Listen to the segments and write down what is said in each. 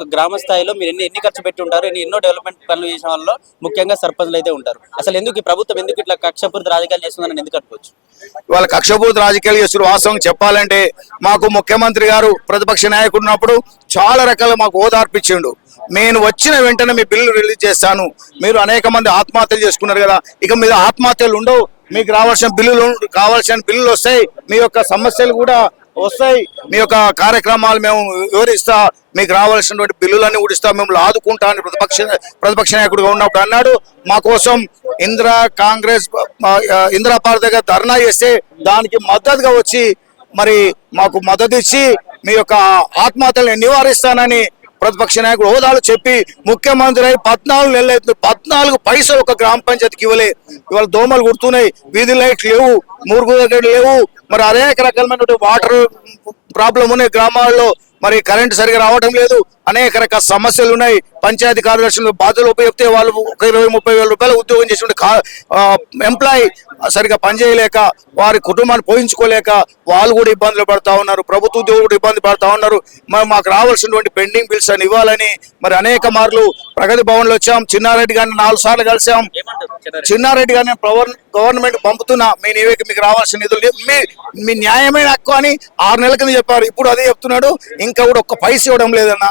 ఒక గ్రామ స్థాయిలో మీరు ఎన్ని ఖర్చు పెట్టి ఉంటారు, ఎన్నో డెవలప్మెంట్ పనులు చేసిన వాళ్ళలో ముఖ్యంగా సర్పంచ్లు అయితే ఉంటారు. అసలు ఎందుకు ఈ ప్రభుత్వం ఎందుకు ఇట్లా కక్షపూరిత రాజకీయాలు చేస్తుందని ఎందుకు అనుకోవచ్చు? వాళ్ళ కక్షపూరిత రాజకీయాలు చేస్తున్న వాస్తవం చెప్పాలంటే మాకు ముఖ్యమంత్రి గారు ప్రతిపక్ష నాయకుడు ఉన్నప్పుడు చాలా రకాల మాకు ఓదార్పిచ్చిండు. నేను వచ్చిన వెంటనే మీ బిల్లు రిలీజ్ చేస్తాను, మీరు అనేక మంది ఆత్మహత్యలు చేసుకున్నారు కదా, ఇక మీద ఆత్మహత్యలు ఉండవు, మీకు రావాల్సిన బిల్లులు వస్తాయి, మీ యొక్క సమస్యలు కూడా వస్తాయి, మీ యొక్క కార్యక్రమాలు మేము వివరిస్తా, మీకు రావాల్సినటువంటి బిల్లులన్నీ కూడా మిమ్మల్ని ఆదుకుంటా అని ప్రతిపక్ష నాయకుడిగా ఉన్నప్పుడు అన్నాడు. మా కోసం ఇందిరా పార్క్ దగ్గర ధర్నా చేస్తే దానికి మద్దతుగా వచ్చి మరి మాకు మద్దతు ఇచ్చి మీ యొక్క ఆత్మహత్యలను నివారిస్తానని ప్రతిపక్ష నాయకుడు హోదాలు చెప్పి ముఖ్యమంత్రి అయి 14 నెలలు అవుతుంది. 14 పైసలు ఒక గ్రామ పంచాయతీకి ఇవ్వలే. ఇవాళ దోమలు కుడుతున్నాయి, వీధి లైట్లు లేవు, మురుగుదొడ్లు లేవు, మరి అనేక రకాలైన వాటర్ ప్రాబ్లం ఉన్నాయి గ్రామాల్లో, మరి కరెంట్ సరిగా రావడం లేదు, అనేక రకాల సమస్యలు ఉన్నాయి. పంచాయతీ కార్యదర్శులు బాధలు ఉపయోగిస్తే వాళ్ళు 20-30 వేల రూపాయలు ఉద్యోగం చేసిన ఎంప్లాయీ సరిగా పనిచేయలేక వారి కుటుంబాన్ని పోషించుకోలేక వాళ్ళు కూడా ఇబ్బందులు పడతా ఉన్నారు, ప్రభుత్వ ఉద్యోగులు కూడా ఇబ్బంది పడతా ఉన్నారు. మరి మాకు రావాల్సినటువంటి పెండింగ్ బిల్స్ అని ఇవ్వాలని మరి అనేక మార్లు ప్రగతి భవన్లో వచ్చాం. చిన్నారెడ్డి గారిని 4 సార్లు కలిసాం. చిన్నారెడ్డి గారిని గవర్నమెంట్ పంపుతున్నా, మీకు రావాల్సిన నిధులు మీ న్యాయమైన హక్కు అని 6 నెలల కింద చెప్పారు. ఇప్పుడు అదే చెప్తున్నాడు, ఇంకా కూడా ఒక్క పైస ఇవ్వడం లేదన్న.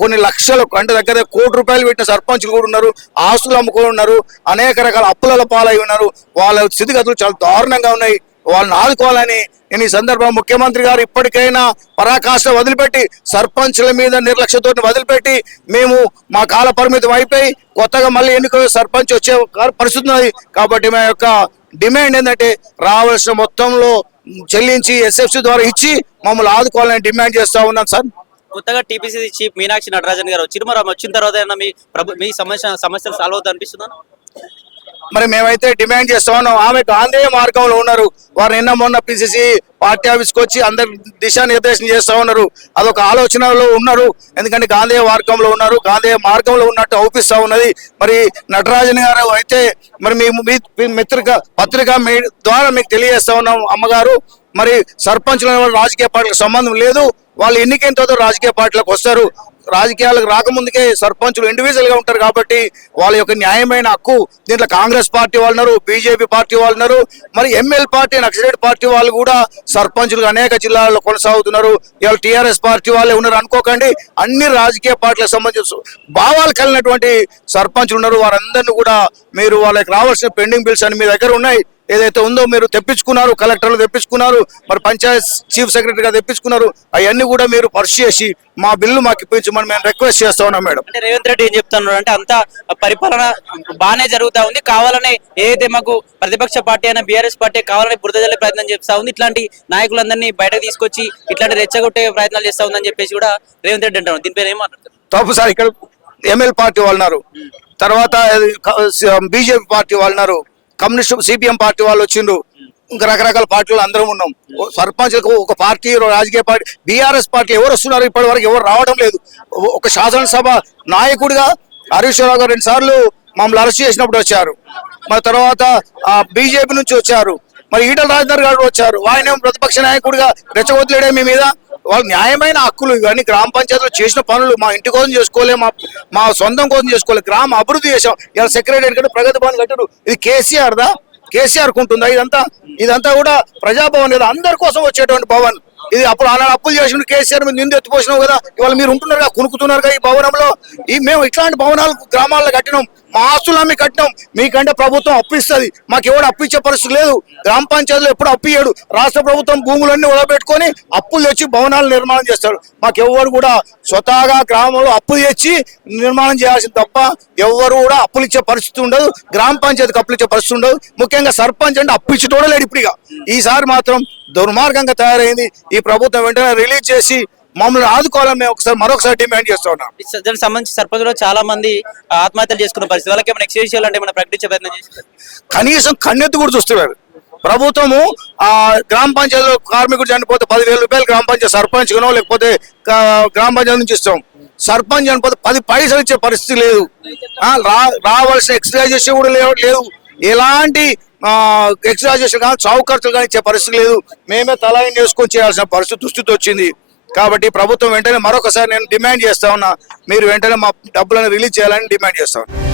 కొన్ని లక్షలు అంటే దగ్గర ₹1 కోటి పెట్టిన సర్పంచులు కూడా ఉన్నారు, ఆస్తులు అమ్ముకొని ఉన్నారు, అనేక రకాల అప్పుల పాలై ఉన్నారు. వాళ్ళ స్థితిగతులు చాలా దారుణంగా ఉన్నాయి. వాళ్ళని ఆదుకోవాలని నేను ఈ సందర్భంగా ముఖ్యమంత్రి గారు ఇప్పటికైనా పరాకాష్ట వదిలిపెట్టి సర్పంచుల మీద నిర్లక్ష్యంతో వదిలిపెట్టి మేము మా కాల పరిమితం అయిపోయి కొత్తగా మళ్ళీ ఎన్నిక సర్పంచ్ వచ్చే పరిస్థితి ఉన్నది. కాబట్టి మా యొక్క డిమాండ్ ఏంటంటే రావాల్సిన మొత్తంలో చెల్లించి ఎస్ఎఫ్సి ద్వారా ఇచ్చి మమ్మల్ని ఆదుకోవాలని డిమాండ్ చేస్తా ఉన్నాం సార్. కొత్తగా టీపీసీసీ చీఫ్ మీనాక్షి నటరాజన్ గారు వచ్చిన తర్వాత మీ సమస్యలు సాల్వ్ అవుతా అనిపిస్తుందా? మరి మేమైతే డిమాండ్ చేస్తా ఉన్నాం. ఆమె గాంధేయ మార్గంలో ఉన్నారు. వారు నిన్న మొన్న పిసిసి పార్టీ ఆఫీస్కి వచ్చి అందరు దిశానిర్దేశం చేస్తా ఉన్నారు. అదొక ఆలోచనలో ఉన్నారు, ఎందుకంటే గాంధేయ మార్గంలో ఉన్నారు, గాంధేయ మార్గంలో ఉన్నట్టు అవుపిస్తా ఉన్నది. మరి నటరాజన్ గారు అయితే మరి మీ పత్రిక మీ ద్వారా మీకు తెలియజేస్తా ఉన్నాం అమ్మగారు, మరి సర్పంచుల రాజకీయ పార్టీలకు సంబంధం లేదు, వాళ్ళు ఎన్నికైన తర్వాత రాజకీయ పార్టీలకు వస్తారు. రాజకీయాలకు రాకముందుకే సర్పంచులు ఇండివిజువల్ గా ఉంటారు కాబట్టి వాళ్ళ యొక్క న్యాయమైన హక్కు. దీంట్లో కాంగ్రెస్ పార్టీ వాళ్ళు ఉన్నారు, బీజేపీ పార్టీ వాళ్ళు ఉన్నారు, మరి ఎంఎల్ పార్టీ నక్సలైట్ పార్టీ వాళ్ళు కూడా సర్పంచులు అనేక జిల్లాల్లో కొనసాగుతున్నారు. ఇవాళ టీఆర్ఎస్ పార్టీ వాళ్ళే ఉన్నారు అనుకోకండి, అన్ని రాజకీయ పార్టీలకు సంబంధించి భావాలు కలిగినటువంటి సర్పంచులు ఉన్నారు. వారందరినీ కూడా మీరు వాళ్ళకి రావాల్సిన పెండింగ్ బిల్స్ అని మీ దగ్గర ఉన్నాయి, ఏదైతే ఉందో మీరు తెప్పించుకున్నారు, కలెక్టర్లు తెప్పించుకున్నారు, మరి పంచాయత్ చీఫ్ సెక్రటరీగా తెప్పించుకున్నారు, అవన్నీ కూడా మీరు పర్సు చేసి మా బిల్లు మాకు ఇప్పించమని మేము రిక్వెస్ట్ చేస్తా ఉన్నాం మేడం. అంటే రేవంత్ రెడ్డి ఏం చెప్తున్నారు అంటే అంతా పరిపాలన బాగానే జరుగుతా ఉంది, కావాలనే ఏదైతే మాకు ప్రతిపక్ష పార్టీ అయినా బీఆర్ఎస్ పార్టీ కావాలని బురద జల్లే ప్రయత్నం చేస్తా ఉంది, ఇట్లాంటి నాయకులందరినీ బయటకు తీసుకొచ్చి ఇట్లాంటి రెచ్చగొట్టే ప్రయత్నాలు చేస్తా ఉందని చెప్పేసి కూడా రేవంత్ రెడ్డి అంటారు. దీనిపై ఏం మాట్లాడతారు? తప్పు సార్. ఇక్కడ ఎంఎల్ పార్టీ వాళ్ళు ఉన్నారు, తర్వాత బీజేపీ పార్టీ వాళ్ళు ఉన్నారు, కమ్యూనిస్ట్ సిపిఎం పార్టీ వాళ్ళు వచ్చిండ్రు, ఇంకా రకరకాల పార్టీలు అందరం ఉన్నాం. సర్పంచ్లకు ఒక పార్టీ రాజకీయ పార్టీ బీఆర్ఎస్ పార్టీ ఎవరు వస్తున్నారు? ఇప్పటి వరకు ఎవరు రావడం లేదు. ఒక శాసనసభ నాయకుడిగా హరీష్ రావు గారు 2 సార్లు మమ్మల్ని అరెస్ట్ చేసినప్పుడు వచ్చారు, మరి తర్వాత బీజేపీ నుంచి వచ్చారు, మరి ఈటల రాజేందర్ గారు వచ్చారు, ఆయన ప్రతిపక్ష నాయకుడిగా రెచ్చగొత్తలేడే మీ మీద. వాళ్ళ న్యాయమైన హక్కులు ఇవన్నీ గ్రామ పంచాయతీలో చేసిన పనులు మా ఇంటి కోసం చేసుకోలే, మా సొంతం కోసం చేసుకోలే, గ్రామ అభివృద్ధి చేసాం. ఇలా సెక్రటరీ కంటే ప్రగతి భవన్ కట్టారు, ఇది కేసీఆర్ కుంటుందా? ఇదంతా కూడా ప్రజాభవన్ కదా, అందరి కోసం వచ్చేటువంటి భవన్ ఇది. అప్పుడు ఆనాడు అప్పులు చేసిన కేసీఆర్ మీద నిందు ఎత్తిపోసినావు కదా, ఇవాళ మీరు ఉంటున్నారుగా, కొనుక్కుతున్నారుగా ఈ భవనంలో. మేము ఇట్లాంటి భవనాలు గ్రామాల్లో కట్టినాం, మా ఆస్తులు అమ్మి కట్టినాం. మీకంటే ప్రభుత్వం అప్పు ఇస్తుంది, మాకు ఎవడు అప్పు ఇచ్చే పరిస్థితి లేదు. గ్రామ పంచాయతీలో ఎప్పుడు అప్పు ఇయ్యడు, రాష్ట్ర ప్రభుత్వం భూములన్నీ ఉడబెట్టుకొని అప్పులు తెచ్చి భవనాలు నిర్మాణం చేస్తాడు. మాకు ఎవరు కూడా స్వతహాగా గ్రామంలో అప్పు తెచ్చి నిర్మాణం చేయాల్సింది తప్ప ఎవరు కూడా అప్పులు ఇచ్చే పరిస్థితి ఉండదు, గ్రామ పంచాయతీకి అప్పులు ఇచ్చే పరిస్థితి ఉండదు. ముఖ్యంగా సర్పంచ్ అంటే అప్పు ఇచ్చేటోడే లేడు. ఇప్పుడు ఈసారి మాత్రం దుర్మార్గంగా తయారైంది. ఈ ప్రభుత్వం వెంటనే రిలీజ్ చేసి మమ్మల్ని ఆదుకోవాలని మేము మరొకసారి డిమాండ్ చేస్తా ఉన్నాం. దానికి సంబంధించి సర్పంచులు చాలా మంది ఆత్మహత్యలు చేసుకున్న పరిస్థితి, వాళ్ళకి ఏమైనా ఎక్స్‌గ్రేషియల్ అంటే ఏమైనా ప్రకటించే ప్రయత్నం చేస్తారు? కనీసం కన్నెత్తి కూడా చూస్తున్నారు. ప్రభుత్వము గ్రామ పంచాయతీలో కార్మికుడు చనిపోతే 10,000 రూపాయలు గ్రామ పంచాయతీ సర్పంచ్గానో లేకపోతే గ్రామ పంచాయతీ నుంచి ఇస్తాం. సర్పంచ్ చనిపోతే 10 పైసలు ఇచ్చే పరిస్థితి లేదు. రావాల్సిన ఎక్స్‌గ్రేషియల్ కూడా లేదు, ఎలాంటి ఎక్స్‌గ్రేషియల్ కానీ చావు ఖర్చులు కానీ ఇచ్చే పరిస్థితి లేదు. మేమే తలాయిని చేసుకొని చేయాల్సిన దుస్థితి వచ్చింది. కాబట్టి ప్రభుత్వం వెంటనే మరొకసారి నేను డిమాండ్ చేస్తా ఉన్నా, మీరు వెంటనే మా డబ్బులను రిలీజ్ చేయాలని డిమాండ్ చేస్తా ఉన్నా.